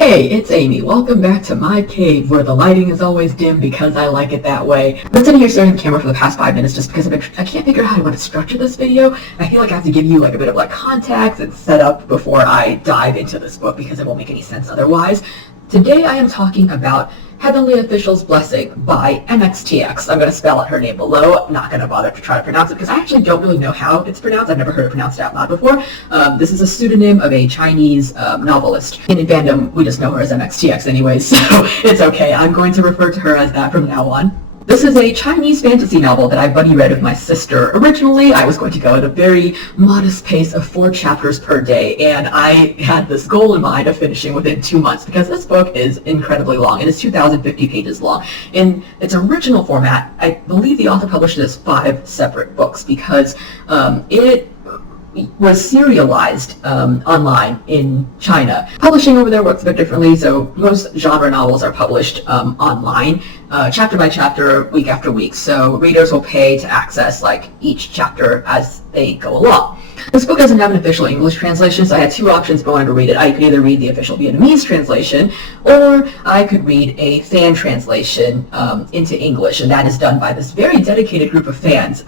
Hey, it's Amy. Welcome back to my cave where the lighting is always dim because I like it that way. I've been sitting here staring at the camera for the past 5 minutes just because I can't figure out how I want to structure this video. I feel like I have to give you a bit of context and setup before I dive into this book because it won't make any sense otherwise. Today I am talking about Heavenly Official's Blessing by MXTX. I'm going to spell out her name below. I'm not going to bother to try to pronounce it because I actually don't really know how it's pronounced. I've never heard it pronounced out loud before. This is a pseudonym of a Chinese novelist. In fandom, we just know her as MXTX anyway, so it's okay. I'm going to refer to her as that from now on. This is a Chinese fantasy novel that I buddy read with my sister. Originally, I was going to go at a very modest pace of 4 chapters per day, and I had this goal in mind of finishing within 2 months because this book is incredibly long. It is 2,050 pages long. In its original format, I believe the author published it as 5 separate books because it was serialized online in China. Publishing over there works a bit differently, so most genre novels are published online, chapter by chapter, week after week, so readers will pay to access each chapter as they go along. This book doesn't have an official English translation, so I had 2 options if I wanted to read it. I could either read the official Vietnamese translation, or I could read a fan translation into English, and that is done by this very dedicated group of fans.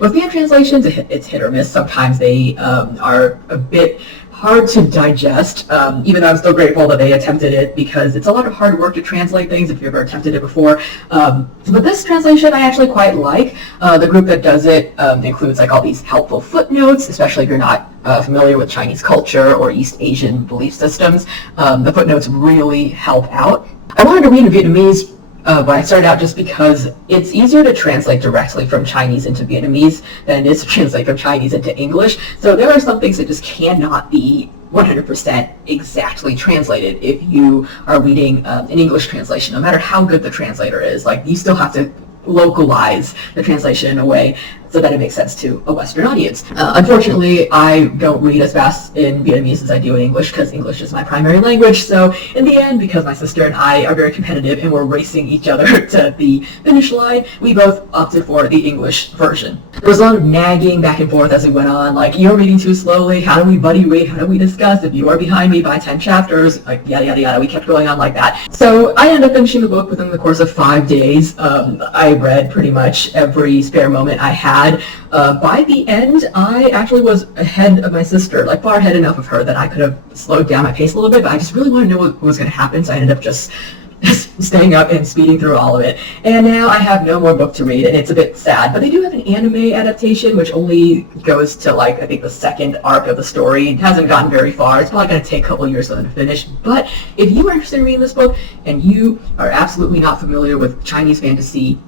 With fan translations, it's hit or miss. Sometimes they are a bit hard to digest, even though I'm still grateful that they attempted it because it's a lot of hard work to translate things if you've ever attempted it before. But this translation I actually quite like. The group that does it includes all these helpful footnotes, especially if you're not familiar with Chinese culture or East Asian belief systems. The footnotes really help out. I wanted to read in Vietnamese but I started out just because it's easier to translate directly from Chinese into Vietnamese than it is to translate from Chinese into English. So there are some things that just cannot be 100% exactly translated if you are reading an English translation, no matter how good the translator is. You still have to localize the translation in a way so that it makes sense to a Western audience. Unfortunately, I don't read as fast in Vietnamese as I do in English because English is my primary language. So in the end, because my sister and I are very competitive and we're racing each other to the finish line, we both opted for the English version. There was a lot of nagging back and forth as we went on, you're reading too slowly, how do we buddy read, how do we discuss, if you are behind me by 10 chapters, yada yada yada. We kept going on like that. So I ended up finishing the book within the course of 5 days. I read pretty much every spare moment I had. By the end, I actually was ahead of my sister, far ahead enough of her that I could have slowed down my pace a little bit, but I just really wanted to know what was going to happen, so I ended up just staying up and speeding through all of it. And now I have no more book to read, and it's a bit sad, but they do have an anime adaptation, which only goes to, I think the 2nd arc of the story. It hasn't gotten very far. It's probably going to take a couple years for them to finish, but if you are interested in reading this book, and you are absolutely not familiar with Chinese fantasy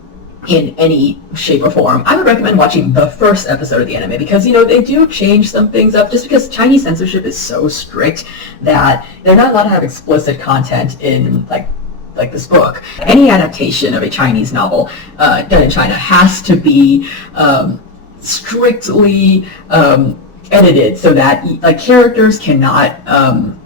in any shape or form, I would recommend watching the first episode of the anime because, they do change some things up just because Chinese censorship is so strict that they're not allowed to have explicit content in, like this book. Any adaptation of a Chinese novel done in China has to be strictly edited so that characters cannot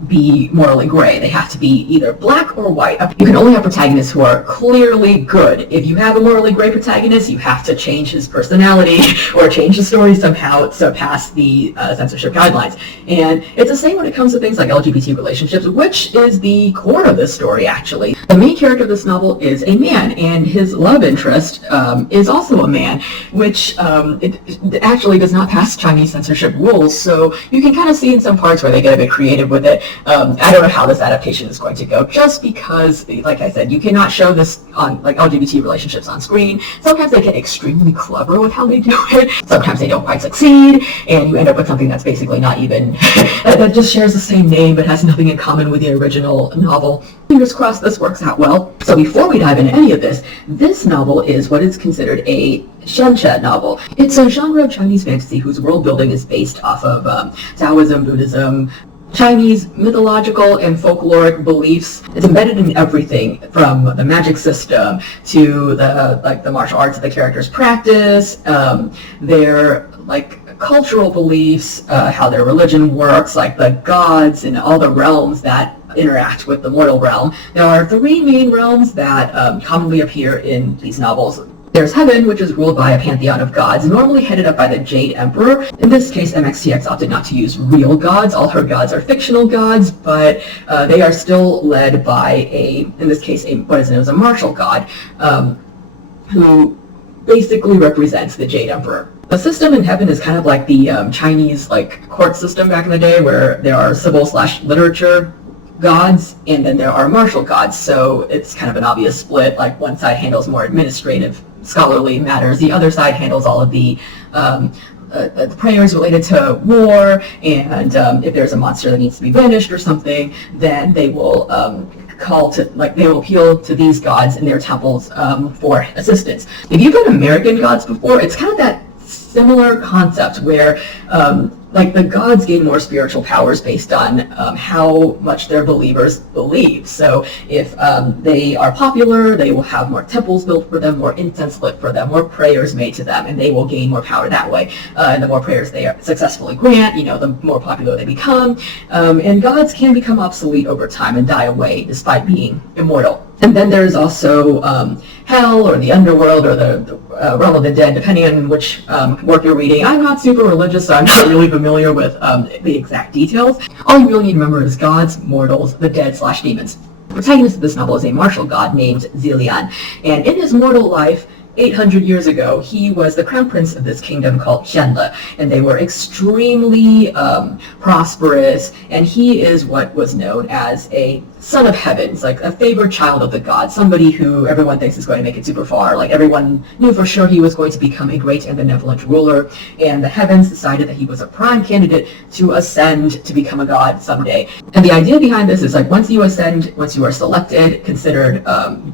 be morally gray. They have to be either black or white. You can only have protagonists who are clearly good. If you have a morally gray protagonist, you have to change his personality or change the story somehow to pass the censorship guidelines. And it's the same when it comes to things like LGBT relationships, which is the core of this story, actually. The main character of this novel is a man, and his love interest is also a man, which it actually does not pass Chinese censorship rules. So you can kind of see in some parts where they get a bit creative with it. I don't know how this adaptation is going to go, just because, like I said, you cannot show this on LGBT relationships on screen. Sometimes they get extremely clever with how they do it. Sometimes they don't quite succeed, and you end up with something that's basically not even that just shares the same name but has nothing in common with the original novel. Fingers crossed this works out well. So before we dive into any of this, this novel is what is considered a Xianxia novel. It's a genre of Chinese fantasy whose world building is based off of Taoism, Buddhism, Chinese mythological and folkloric beliefs. It's embedded in everything from the magic system to the martial arts that the characters practice, their cultural beliefs, how their religion works, the gods and all the realms that interact with the mortal realm. There are 3 main realms that commonly appear in these novels. There's heaven, which is ruled by a pantheon of gods, normally headed up by the Jade Emperor. In this case, MXTX opted not to use real gods. All her gods are fictional gods, but they are still led by in this case, what is known as a martial god, who basically represents the Jade Emperor. The system in heaven is kind of like the Chinese court system back in the day, where there are civil/literature gods, and then there are martial gods. So it's kind of an obvious split. Like one side handles more administrative, scholarly matters. The other side handles all of the prayers related to war, and if there's a monster that needs to be banished or something, then they will they will appeal to these gods in their temples for assistance. If you've read American Gods before, it's kind of that similar concept where the gods gain more spiritual powers based on how much their believers believe. So if they are popular, they will have more temples built for them, more incense lit for them, more prayers made to them, and they will gain more power that way. And the more prayers they successfully grant, the more popular they become. And gods can become obsolete over time and die away despite being immortal. And then there's also hell, or the underworld, or the realm of the dead, depending on which work you're reading. I'm not super religious, so I'm not really familiar with the exact details. All you really need to remember is gods, mortals, the dead/demons. The protagonist of this novel is a martial god named Zilian, and in his mortal life, 800 years ago, he was the crown prince of this kingdom called Qianle, and they were extremely prosperous, and he is what was known as a son of heavens, like a favored child of the gods, somebody who everyone thinks is going to make it super far. Like everyone knew for sure he was going to become a great and benevolent ruler, and the heavens decided that he was a prime candidate to ascend to become a god someday. And the idea behind this is once you ascend, once you are selected, considered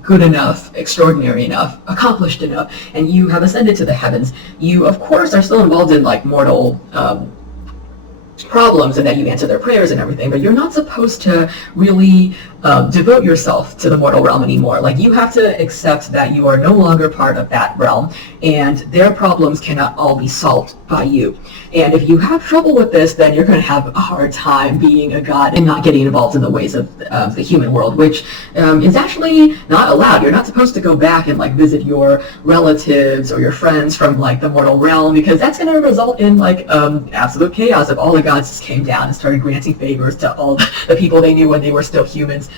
good enough, extraordinary enough, accomplished enough, and you have ascended to the heavens, you of course are still involved in mortal problems, and that you answer their prayers and everything, but you're not supposed to really devote yourself to the mortal realm anymore. You have to accept that you are no longer part of that realm, and their problems cannot all be solved by you. And if you have trouble with this, then you're going to have a hard time being a god and not getting involved in the ways of the human world, which is actually not allowed. You're not supposed to go back and visit your relatives or your friends from the mortal realm, because that's going to result in absolute chaos if all the gods just came down and started granting favors to all the people they knew when they were still humans.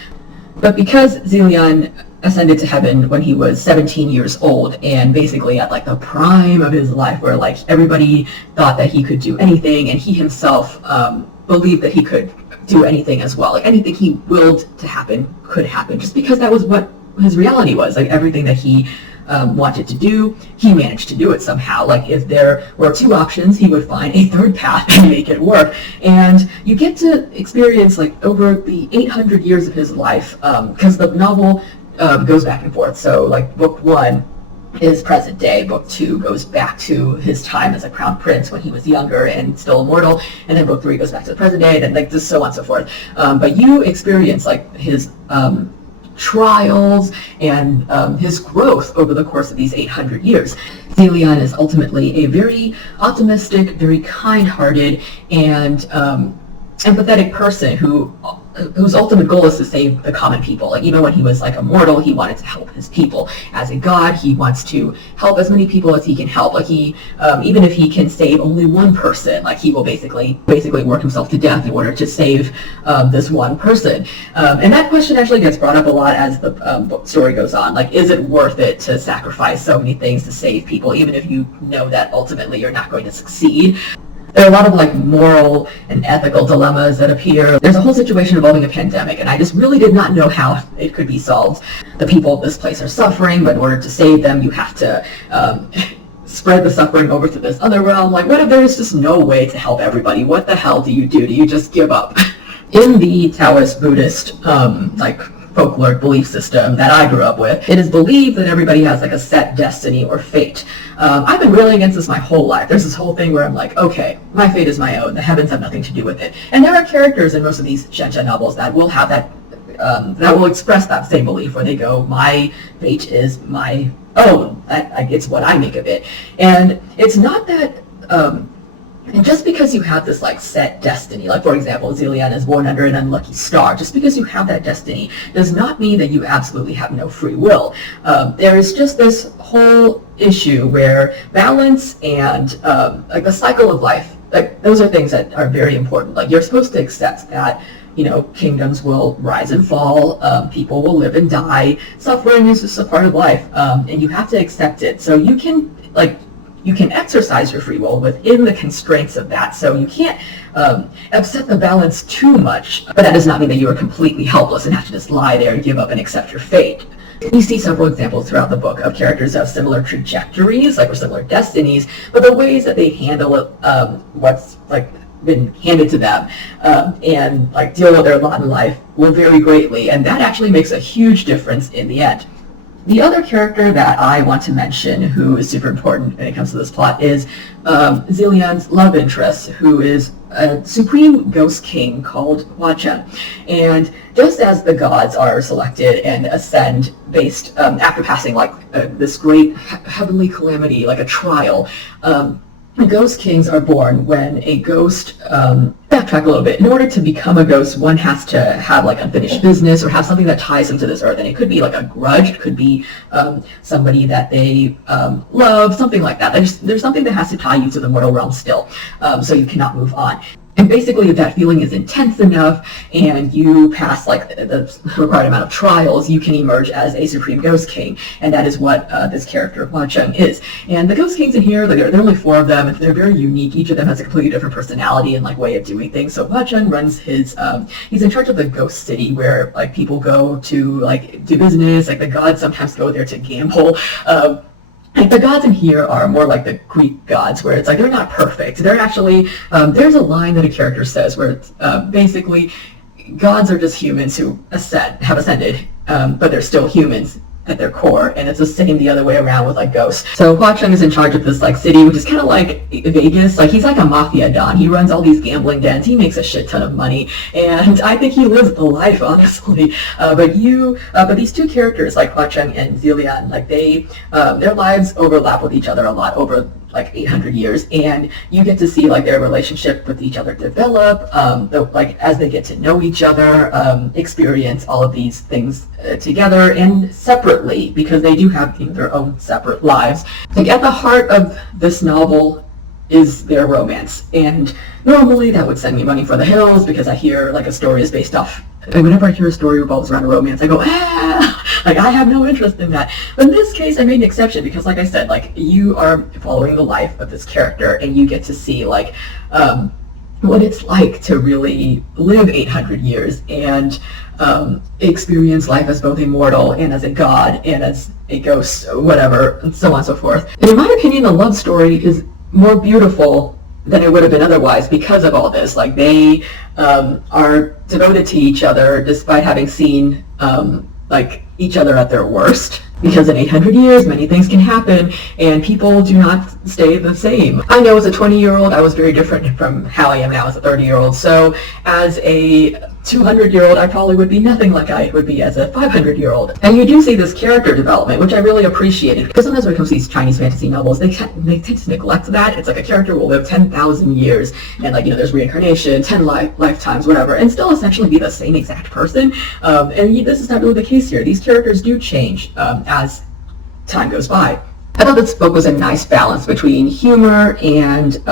But because Zilian ascended to heaven when he was 17 years old, and basically at the prime of his life, where everybody thought that he could do anything, and he himself believed that he could do anything as well. Anything he willed to happen could happen, just because that was what his reality was. Everything that he wanted to do, he managed to do it somehow. If there were two options, he would find a third path to make it work. And you get to experience over the 800 years of his life, because the novel goes back and forth. So book 1 is present day, book 2 goes back to his time as a crown prince when he was younger and still immortal, and then book 3 goes back to the present day, and then just so on and so forth. But you experience his trials and his growth over the course of these 800 years. Zilian is ultimately a very optimistic, very kind-hearted, and empathetic person whose ultimate goal is to save the common people. Even when he was a mortal, he wanted to help his people. As a god, he wants to help as many people as he can help. He even if he can save only one person, he will basically work himself to death in order to save this one person. And that question actually gets brought up a lot as the story goes on. Is it worth it to sacrifice so many things to save people, even if you know that ultimately you're not going to succeed? There are a lot of moral and ethical dilemmas that appear. There's a whole situation involving a pandemic, and I just really did not know how it could be solved. The people of this place are suffering, but in order to save them, you have to spread the suffering over to this other realm. What if there's just no way to help everybody? What the hell do you do? Do you just give up? In the Taoist Buddhist folklore belief system that I grew up with, it is believed that everybody has a set destiny or fate. I've been railing against this my whole life. There's this whole thing where I'm okay, my fate is my own. The heavens have nothing to do with it. And there are characters in most of these Xianxia novels that will have that, that will express that same belief, where they go, my fate is my own. It's what I make of it. And it's not that and just because you have this set destiny, for example, Zilian is born under an unlucky star, just because you have that destiny does not mean that you absolutely have no free will. There is just this whole issue where balance and like the cycle of life, like those are things that are very important. Like you're supposed to accept that, you know, kingdoms will rise and fall, people will live and die, suffering is just a part of life, and you have to accept it. So you can exercise your free will within the constraints of that. So you can't upset the balance too much, but that does not mean that you are completely helpless and have to just lie there and give up and accept your fate. You see several examples throughout the book of characters that have similar trajectories, like or similar destinies, but the ways that they handle it, what's like been handed to them, and like deal with their lot in life will vary greatly, and that actually makes a huge difference in the end. The other character that I want to mention who is super important when it comes to this plot is Zilian's love interest, who is a supreme ghost king called Hua Qiang. And just as the gods are selected and ascend based after passing like this great heavenly calamity, like a trial, the ghost kings are born when a ghost, backtrack a little bit, in order to become a ghost, one has to have like unfinished business or have something that ties them to this earth. And it could be like a grudge, it could be somebody that they love, something like that. There's something that has to tie you to the mortal realm still, so you cannot move on. And basically, if that feeling is intense enough and you pass like the required amount of trials, you can emerge as a supreme ghost king. And that is what this character, Hua Qiang, is. And the ghost kings in here, there are only 4 of them, and they're very unique. Each of them has a completely different personality and like way of doing things. So Hua Qiang runs his, he's in charge of the ghost city where like people go to like do business, like the gods sometimes go there to gamble. Like the gods in here are more like the Greek gods, where it's like they're not perfect. They're actually, there's a line that a character says where it's basically gods are just humans who have ascended, but they're still humans at their core, and it's the same the other way around with like ghosts. So Hua Qiang is in charge of this like city, which is kind of like Vegas. Like he's like a mafia don. He runs all these gambling dens. He makes a shit ton of money, and I think he lives the life, honestly. But these 2 characters, like Hua Qiang and Zilian, like they, their lives overlap with each other a lot over like 800 years, and you get to see like their relationship with each other develop, like as they get to know each other, experience all of these things together and separately, because they do have their own separate lives. Like at the heart of this novel is their romance, and normally that would send me money for the hills because I hear like a story is based off, and whenever I hear a story revolves around a romance, I go, like I have no interest in that. But in this case, I made an exception because, like I said, like you are following the life of this character, and you get to see like what it's like to really live 800 years and experience life as both a mortal and as a god and as a ghost, whatever, and so on and so forth. And in my opinion, the love story is more beautiful than it would have been otherwise because of all this. Like they are devoted to each other despite having seen like each other at their worst, because in 800 years many things can happen and people do not stay the same. I know as a 20-year-old I was very different from how I am now as a 30-year-old, so as a 200-year-old I probably would be nothing like I would be as a 500-year-old. And you do see this character development, which I really appreciated, because sometimes when it comes to these Chinese fantasy novels, they tend to neglect that. It's like a character will live 10,000 years and like, you know, there's reincarnation, 10 lifetimes, whatever, and still essentially be the same exact person. And this is not really the case here. These characters do change as time goes by. I thought this book was a nice balance between humor and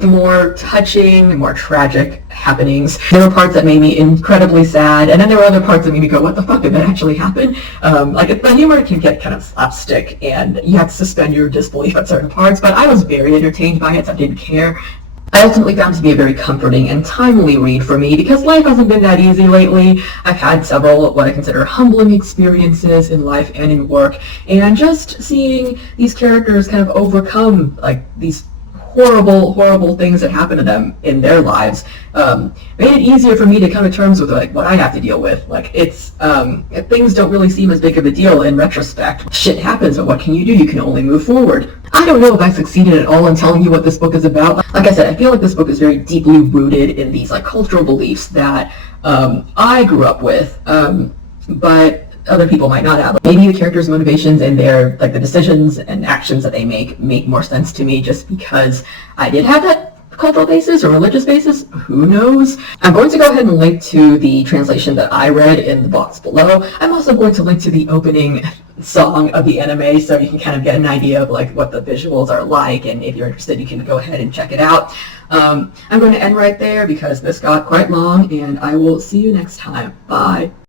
more touching, more tragic happenings. There were parts that made me incredibly sad, and then there were other parts that made me go, what the fuck, did that actually happen? Like the humor can get kind of slapstick, and you have to suspend your disbelief at certain parts, but I was very entertained by it, so I didn't care. I ultimately found it to be a very comforting and timely read for me because life hasn't been that easy lately. I've had several what I consider humbling experiences in life and in work, and just seeing these characters kind of overcome like these horrible things that happen to them in their lives made it easier for me to come to terms with like what I have to deal with. Like it's things don't really seem as big of a deal in retrospect. Shit happens, but what can you do? You can only move forward. I don't know if I succeeded at all in telling you what this book is about. Like I said, I feel like this book is very deeply rooted in these like cultural beliefs that I grew up with, but other people might not have. Maybe the characters' motivations and their like the decisions and actions that they make more sense to me just because I did have that cultural basis or religious basis, who knows. I'm going to go ahead and link to the translation that I read in the box below. I'm also going to link to the opening song of the anime so you can kind of get an idea of like what the visuals are like, and if you're interested you can go ahead and check it out. I'm going to end right there because this got quite long, and I will see you next time. Bye.